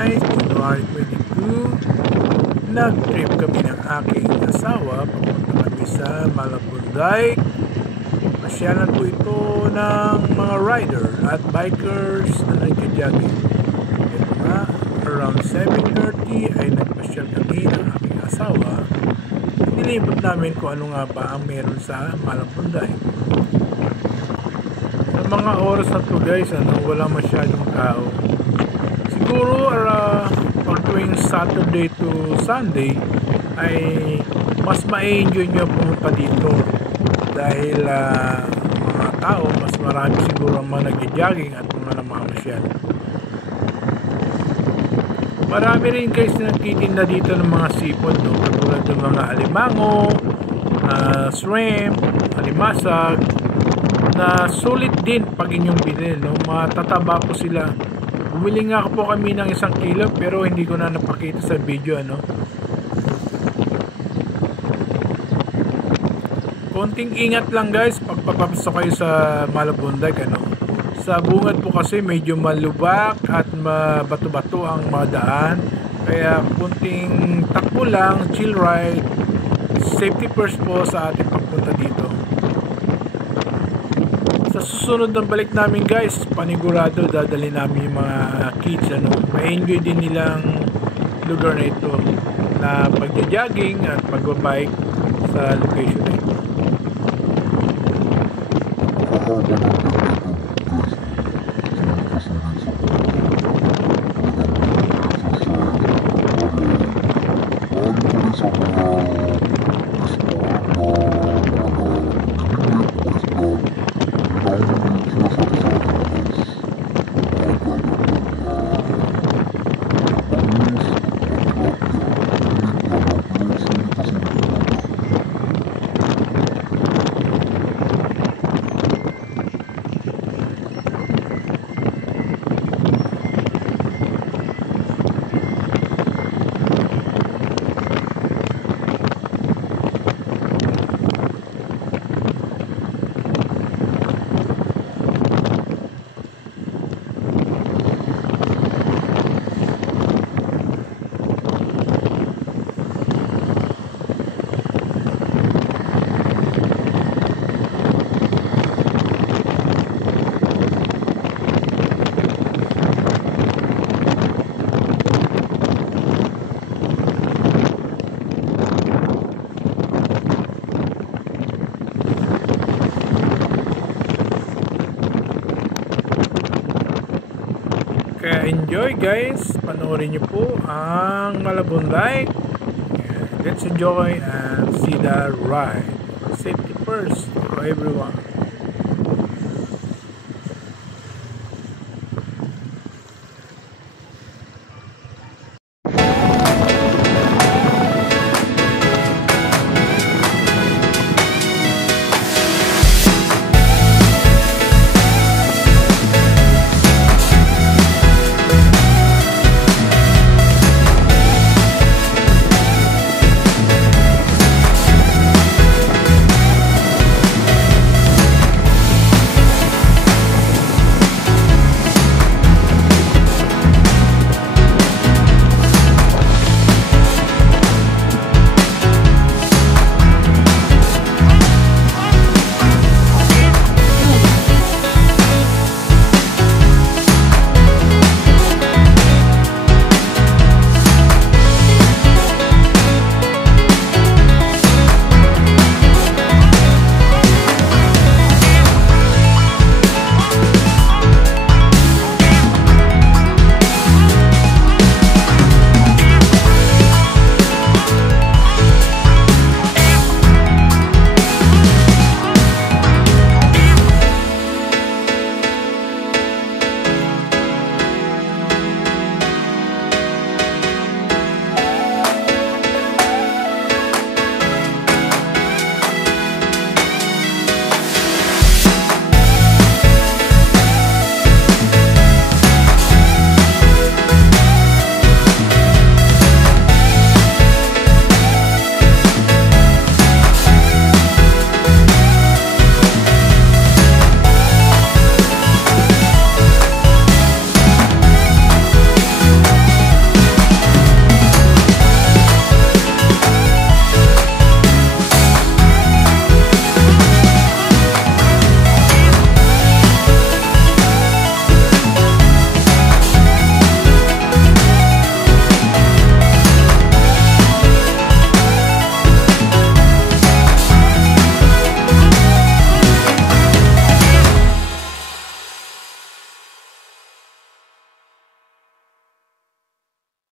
guys, January 22, nag-trip kami ng aking asawa. Papunta kami sa Malabunday. Pasyalan po ito ng mga rider at bikers na nagja-jogging. Ito nga, around 7:30 ay nagpasyal kami ng aking asawa. Nilibot namin kung ano nga ba ang meron sa Malabunday. Sa mga oras na to guys, wala masyadong tao. Siguro pag tuwing Saturday to Sunday ay mas ma-enjoy nyo pumunta dito dahil mga tao, mas marami siguro ang mga nag-jogging at mga namamasyal. Marami rin guys na nagtitinda dito ng mga sipon, no? Katulad ng mga alimango, shrimp, alimasag, na sulit din pag inyong binili, no? Matataba po sila. Bumili nga po kami ng 1 kilo pero hindi ko na napakita sa video, konting ingat lang guys pag papasok kayo sa Malabunday, sa bungad po kasi medyo malubak at mabato-bato ang mga daan, kaya konting takbo lang, chill ride, safety first po sa ating pagpunta dito. Sa susunod ng balik namin guys, panigurado dadali namin yung mga kids, ma-enjoy din nilang lugar na ito na pagja-jogging at pag-bike sa location na ito. Kaya enjoy guys, panoorin nyo po ang Malabunday. Let's enjoy and see the ride. Safety first for everyone.